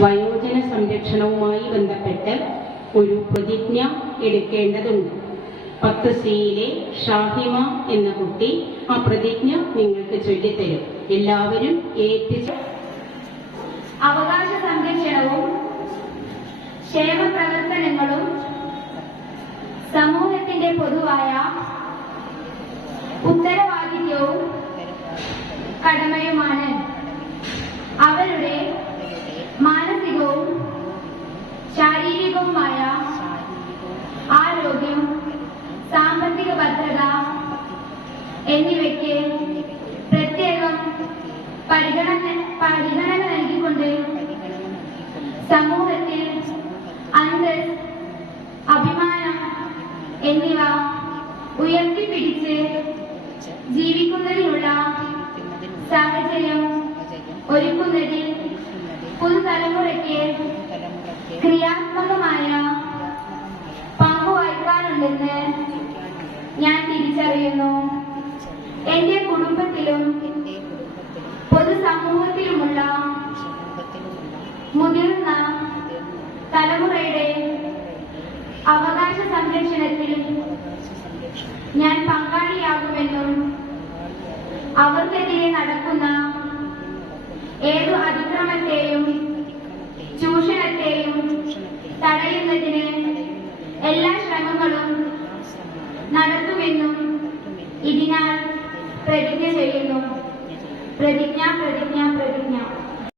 വയോജന സംരക്ഷണവുമായി ബന്ധപ്പെട്ട് ഒരു പ്രതിജ്ഞ എടുക്കേണ്ടതുണ്ട്. 10C-യിലെ ഷാഹിമ എന്ന കുട്ടി ആ പ്രതിജ്ഞ നിങ്ങൾക്ക് ചൊല്ലിത്തരും. എല്ലാവരും ഏറ്റ്. അവകാശ സംരക്ഷണവും ക്ഷേമ പ്രവർത്തനങ്ങളും സമൂഹത്തിന്റെ പൊതുവായ ഉത്തരവാദിത്വവും കടമയുമാണ്. അവരുടെ മാനസികവും ശാരീരികവുമായ ആരോഗ്യം, സാമ്പത്തിക ഭദ്രത എന്നിവയ്ക്ക് പ്രത്യേകം പരിഗണന നൽകിക്കൊണ്ട് സമൂഹത്തിൽ അന്തസ്, അഭിമാനം എന്നിവ ഉയർത്തിപ്പിടിച്ച് ജീവിക്കുന്നതിനുള്ള സാഹചര്യം ഒരുക്കുന്നതിൽ പുതുതലമുറയ്ക്ക് ക്രിയാത്മകമായ പങ്കുവഹിക്കാനുണ്ടെന്ന് ഞാൻ തിരിച്ചറിയുന്നു. എന്റെ കുടുംബത്തിലും പൊതുസമൂഹത്തിലുമുള്ള മുതിർന്ന തലമുറയുടെ അവകാശ സംരക്ഷണത്തിൽ ഞാൻ പങ്കാളിയാകുമെന്നും അവർക്കെതിരെ നടക്കുന്ന ഏതു അതിക്രമത്തെയും ചൂഷണത്തെയും